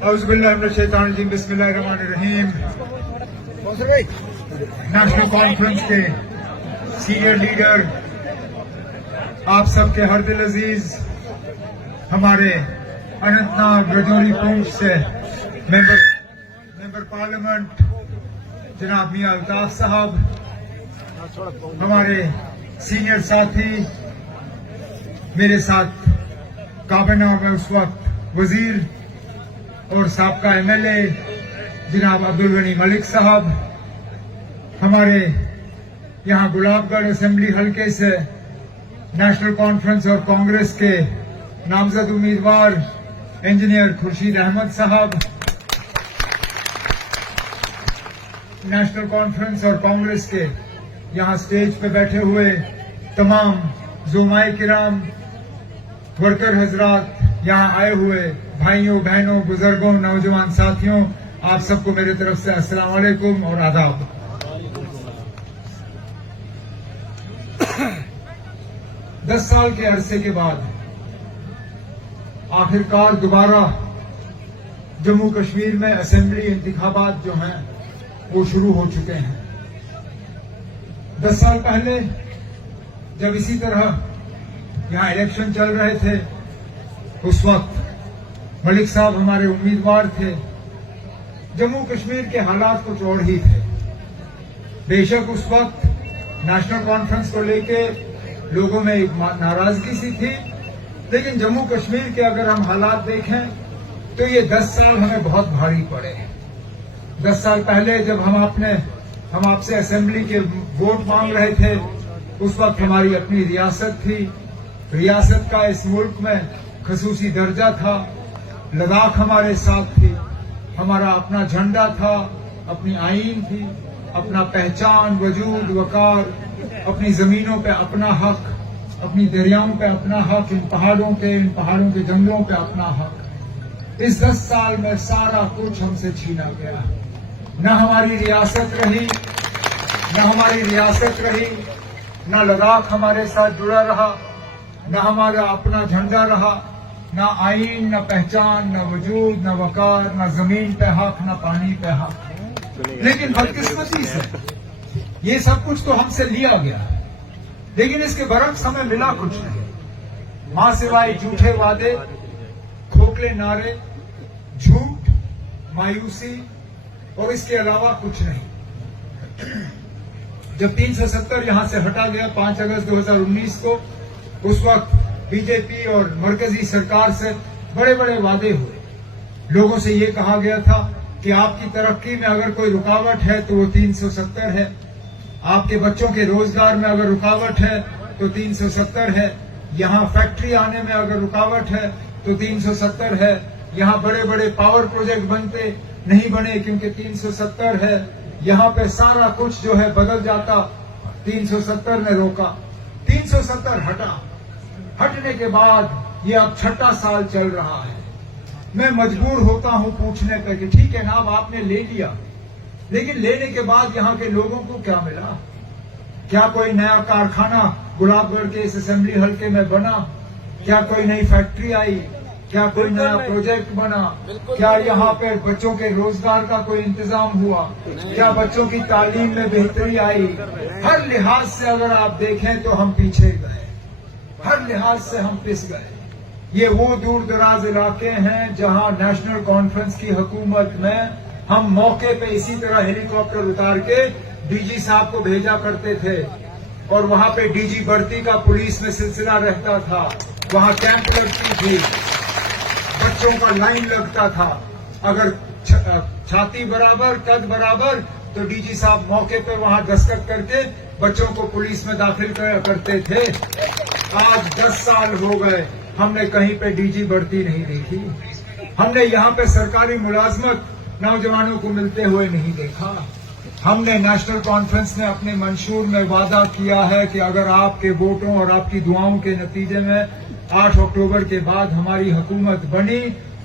اعوذ باللہ من الشیطان الرجیم بسم اللہ الرحمن الرحیم. نیشنل کانفرنس کے سینئر لیڈر، آپ سب کے ہر دل عزیز، ہمارے اننت ناگ رجوری پونچھ سے ممبر پارلیمنٹ جناب میاں الطاف صاحب، ہمارے سینئر ساتھی، میرے ساتھ کابینہ میں اس وقت وزیر اور سابقہ ایم ایل اے جناب عبدالغنی ملک صاحب، ہمارے یہاں گلاب گڑھ اسمبلی حلقے سے نیشنل کانفرنس اور کانگریس کے نامزد امیدوار انجینئر خورشید احمد صاحب، نیشنل کانفرنس اور کانگریس کے یہاں سٹیج پہ بیٹھے ہوئے تمام زعمائے کرام، ورکر حضرات، یہاں آئے ہوئے بھائیوں بہنوں، بزرگوں، نوجوان ساتھیوں، آپ سب کو میرے طرف سے السلام علیکم اور آداب. دس سال کے عرصے کے بعد آخرکار دوبارہ جموں کشمیر میں اسمبلی انتخابات جو ہیں وہ شروع ہو چکے ہیں. 10 سال پہلے جب اسی طرح یہاں الیکشن چل رہے تھے، اس وقت ملک صاحب ہمارے امیدوار تھے. جموں کشمیر کے حالات کچھ اور ہی تھے. بے شک اس وقت نیشنل کانفرنس کو لے کے لوگوں میں ایک ناراضگی سی تھی، لیکن جموں کشمیر کے اگر ہم حالات دیکھیں تو یہ 10 سال ہمیں بہت بھاری پڑے. 10 سال پہلے جب ہم آپ سے اسمبلی کے ووٹ مانگ رہے تھے، اس وقت ہماری اپنی ریاست تھی. ریاست کا اس ملک میں خصوصی درجہ تھا. لداخ ہمارے ساتھ تھی. ہمارا اپنا جھنڈا تھا، اپنی آئین تھی، اپنا پہچان، وجود، وقار، اپنی زمینوں پہ اپنا حق، اپنی دریاؤں پہ اپنا حق، ان پہاڑوں کے جنگلوں پہ اپنا حق. اس 10 سال میں سارا کچھ ہم سے چھینا گیا. نہ ہماری ریاست رہی، نہ لداخ ہمارے ساتھ جڑا رہا، نہ ہمارا اپنا جھنڈا رہا، نہ آئین، نہ پہچان، نہ وجود، نہ وقار، نہ زمین پہ حق، نہ پانی پہ حق. لیکن بدقسمتی سے یہ سب کچھ تو ہم سے لیا گیا، لیکن اس کے برعکس ہمیں ملا کچھ نہیں. ماں سوائے جھوٹے وعدے، کھوکھلے نعرے، جھوٹ، مایوسی اور اس کے علاوہ کچھ نہیں. جب 370 یہاں سے ہٹا گیا 5 اگست 2019 کو، اس وقت بی جے پی اور مرکزی سرکار سے بڑے بڑے وعدے ہوئے. لوگوں سے یہ کہا گیا تھا کہ آپ کی ترقی میں اگر کوئی رکاوٹ ہے تو وہ 370 ہے. آپ کے بچوں کے روزگار میں اگر رکاوٹ ہے تو 370 ہے. یہاں فیکٹری آنے میں اگر رکاوٹ ہے تو 370 ہے. یہاں بڑے بڑے پاور پروجیکٹ بنتے نہیں بنے کیونکہ 370 ہے. یہاں پہ سارا کچھ جو ہے بدل جاتا، 370 نے روکا. 370 ہٹا. ہٹنے کے بعد یہ اب 6واں سال چل رہا ہے. میں مجبور ہوتا ہوں پوچھنے پہ کہ ٹھیک ہے نا، اب آپ نے لے لیا، لیکن لینے کے بعد یہاں کے لوگوں کو کیا ملا؟ کیا کوئی نیا کارخانہ گلاب گڑھ کے اس اسمبلی حلقے میں بنا؟ کیا کوئی نئی فیکٹری آئی؟ کیا کوئی نیا پروجیکٹ بنا؟ کیا یہاں پہ بچوں کے روزگار کا کوئی انتظام ہوا؟ کیا بچوں کی تعلیم میں بہتری آئی؟ ہر لحاظ سے اگر آپ دیکھیں تو ہم پیچھے گئے، ہر لحاظ سے ہم پس گئے. یہ وہ دور دراز علاقے ہیں جہاں نیشنل کانفرنس کی حکومت میں ہم موقع پہ اسی طرح ہیلی کاپٹر اتار کے ڈی جی صاحب کو بھیجا کرتے تھے، اور وہاں پہ ڈی جی بڑھتی کا پولیس میں سلسلہ رہتا تھا. وہاں کیمپ لگتی تھی، بچوں کا لائن لگتا تھا. اگر چھاتی برابر، قد برابر، تو ڈی جی صاحب موقع پہ وہاں دستخط کر کے بچوں کو پولیس میں داخل کرتے تھے. آج 10 سال ہو گئے، ہم نے کہیں پہ ڈی جی بڑھتی نہیں دیکھی. ہم نے یہاں پہ سرکاری ملازمت نوجوانوں کو ملتے ہوئے نہیں دیکھا. ہم نے نیشنل کانفرنس نے اپنے منشور میں وعدہ کیا ہے کہ اگر آپ کے ووٹوں اور آپ کی دعاؤں کے نتیجے میں 8 اکتوبر کے بعد ہماری حکومت بنی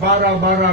12-12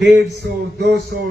150, 200,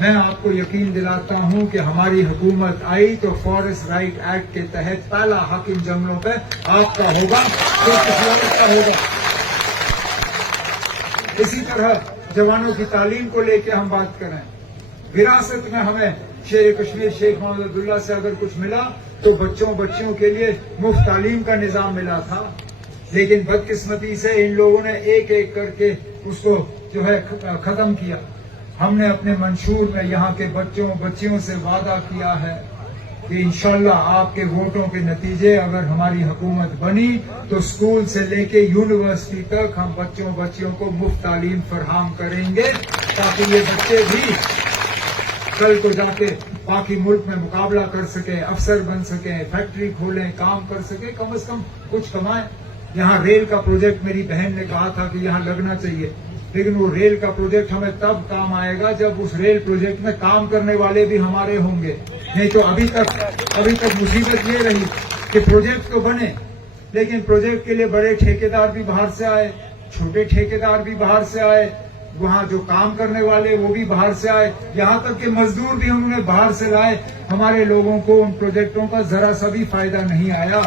میں آپ کو یقین دلاتا ہوں کہ ہماری حکومت آئی تو فارسٹ رائٹ ایکٹ کے تحت پہلا حق ان جنگلوں پہ آپ کا ہوگا، جو کسی اور کا ہوگا۔ اسی طرح جوانوں کی تعلیم کو لے کے ہم بات کریں، وراثت میں ہمیں شیر کشمیر شیخ محمد عبداللہ سے اگر کچھ ملا تو بچیوں کے لیے مفت تعلیم کا نظام ملا تھا، لیکن بدقسمتی سے ان لوگوں نے ایک ایک کر کے اس کو جو ہے ختم کیا۔ ہم نے اپنے منشور میں یہاں کے بچیوں سے وعدہ کیا ہے کہ انشاءاللہ آپ کے ووٹوں کے نتیجے اگر ہماری حکومت بنی تو اسکول سے لے کے یونیورسٹی تک ہم بچیوں کو مفت تعلیم فراہم کریں گے، تاکہ یہ بچے بھی کل کو جا کے باقی ملک میں مقابلہ کر سکیں، افسر بن سکیں، فیکٹری کھولیں، کام کر سکیں، کم از کم کچھ کمائیں۔ یہاں ریل کا پروجیکٹ میری بہن نے کہا تھا کہ یہاں لگنا چاہیے، لیکن وہ ریل کا پروجیکٹ ہمیں تب کام آئے گا جب اس ریل پروجیکٹ میں کام کرنے والے بھی ہمارے ہوں گے، نہیں تو ابھی تک مصیبت یہ رہی کہ پروجیکٹ تو بنے لیکن پروجیکٹ کے لیے بڑے ٹھیکیدار بھی باہر سے آئے، چھوٹے ٹھیکیدار بھی باہر سے آئے، وہاں جو کام کرنے والے وہ بھی باہر سے آئے، یہاں تک کہ مزدور بھی انہوں نے باہر سے لائے۔ ہمارے لوگوں کو ان پروجیکٹوں کا ذرا سا بھی فائدہ نہیں آیا۔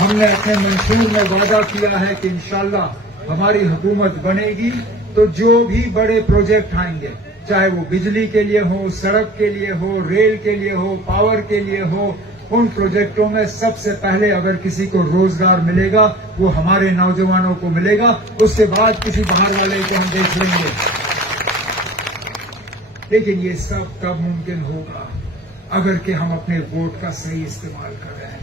ہم نے اپنے منشور میں وعدہ کیا ہے کہ انشاءاللہ ہماری حکومت بنے گی تو جو بھی بڑے پروجیکٹ آئیں گے، چاہے وہ بجلی کے لیے ہو، سڑک کے لیے ہو، ریل کے لیے ہو، پاور کے لیے ہو، ان پروجیکٹوں میں سب سے پہلے اگر کسی کو روزگار ملے گا وہ ہمارے نوجوانوں کو ملے گا، اس کے بعد کسی باہر والے کو ہم دیکھ لیں گے۔ لیکن یہ سب کب ممکن ہوگا اگر کہ ہم اپنے ووٹ کا صحیح استعمال کریں۔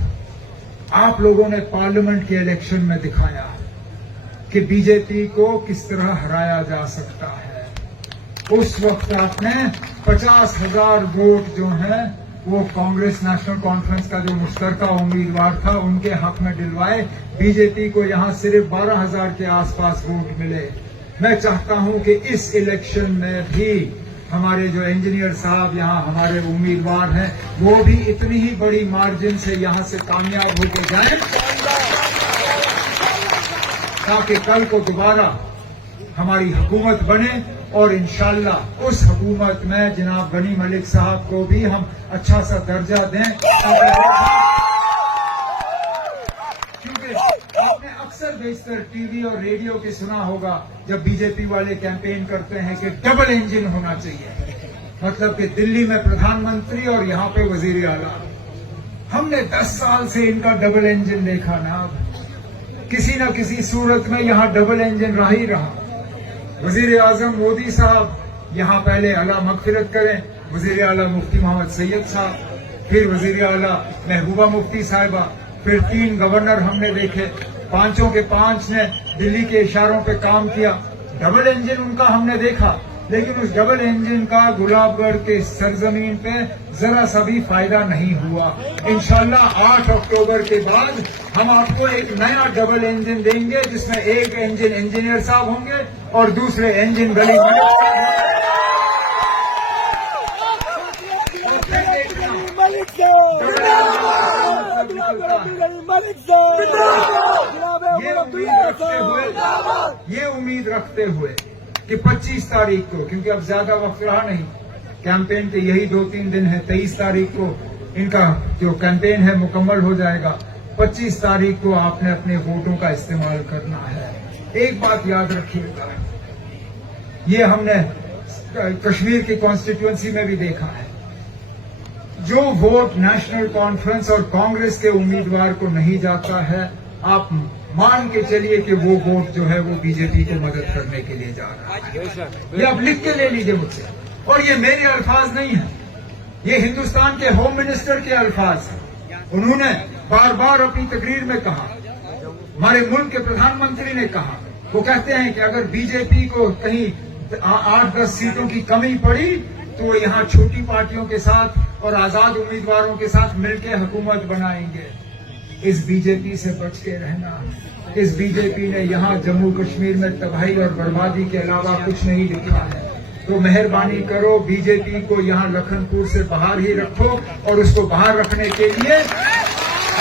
آپ لوگوں نے پارلیمنٹ کے الیکشن میں دکھایا کہ بی جے پی کو کس طرح ہرایا جا سکتا ہے۔ اس وقت آپ نے 50,000 ووٹ جو ہیں وہ کانگریس نیشنل کانفرنس کا جو مشترکہ امیدوار تھا ان کے حق میں ڈلوائے، بی جے پی کو یہاں صرف 12,000 کے آس پاس ووٹ ملے۔ میں چاہتا ہوں کہ اس الیکشن میں بھی ہمارے جو انجینئر صاحب یہاں ہمارے امیدوار ہیں وہ بھی اتنی ہی بڑی مارجن سے یہاں سے کامیاب ہو کے جائیں، تاکہ کل کو دوبارہ ہماری حکومت بنے اور انشاءاللہ اس حکومت میں جناب غنی ملک صاحب کو بھی ہم اچھا سا درجہ دیں، کیونکہ آپ نے اکثر بیشتر ٹی وی اور ریڈیو کے سنا ہوگا جب بی جے پی والے کیمپین کرتے ہیں کہ ڈبل انجن ہونا چاہیے، مطلب کہ دلی میں پردھان منتری اور یہاں پہ وزیر اعلیٰ۔ ہم نے 10 سال سے ان کا ڈبل انجن دیکھا نا، کسی نہ کسی صورت میں یہاں ڈبل انجن رہا ہی رہا۔ وزیر اعظم مودی صاحب یہاں پہلے اللہ مغفرت کریں، وزیر اعلیٰ مفتی محمد سید صاحب، پھر وزیر اعلیٰ محبوبہ مفتی صاحبہ، پھر 3 گورنر ہم نے دیکھے، 5 کے 5 نے دلی کے اشاروں پہ کام کیا۔ ڈبل انجن ان کا ہم نے دیکھا، لیکن اس ڈبل انجن کا گلاب گڑھ کے سرزمین پہ ذرا سا بھی فائدہ نہیں ہوا۔ انشاءاللہ 8 اکتوبر کے بعد ہم آپ کو ایک نیا ڈبل انجن دیں گے، جس میں ایک انجن انجینئر صاحب ہوں گے اور دوسرے انجن غنی ملک یہ امید رکھتے ہوئے کہ 25 تاریخ کو، کیونکہ اب زیادہ وقت رہا نہیں، کیمپین کے یہی 2-3 دن ہے، 23 تاریخ کو ان کا جو کیمپین ہے مکمل ہو جائے گا۔ 25 تاریخ کو آپ نے اپنے ووٹوں کا استعمال کرنا ہے۔ ایک بات یاد رکھیے گا، یہ ہم نے کشمیر کی کانسٹیٹوئنسی میں بھی دیکھا ہے، جو ووٹ نیشنل کانفرنس اور کانگریس کے امیدوار کو نہیں جاتا ہے، آپ مان کے چلیے کہ وہ ووٹ جو ہے وہ بی جے پی کو مدد کرنے کے لیے جا رہا ہے۔ یہ آپ لکھ کے لے لیجیے مجھ سے، اور یہ میرے الفاظ نہیں ہیں، یہ ہندوستان کے ہوم منسٹر کے الفاظ ہیں۔ انہوں نے بار بار اپنی تقریر میں کہا، ہمارے ملک کے پردھان منتری نے کہا، وہ کہتے ہیں کہ اگر بی جے پی کو کہیں 8-10 سیٹوں کی کمی پڑی تو وہ یہاں چھوٹی پارٹیوں کے ساتھ اور آزاد امیدواروں کے ساتھ مل کے حکومت بنائیں گے۔ اس بی جے پی سے بچ کے رہنا۔ اس بی جے پی نے یہاں جموں کشمیر میں تباہی اور بربادی کے علاوہ کچھ نہیں لکھا ہے، تو مہربانی کرو بی جے پی کو یہاں لکھن پور سے باہر ہی رکھو، اور اس کو باہر رکھنے کے لیے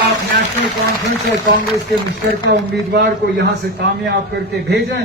آپ نیشنل کانفرنس اور کانگریس کے مشترکہ امیدوار کو یہاں سے کامیاب کر کے بھیجیں،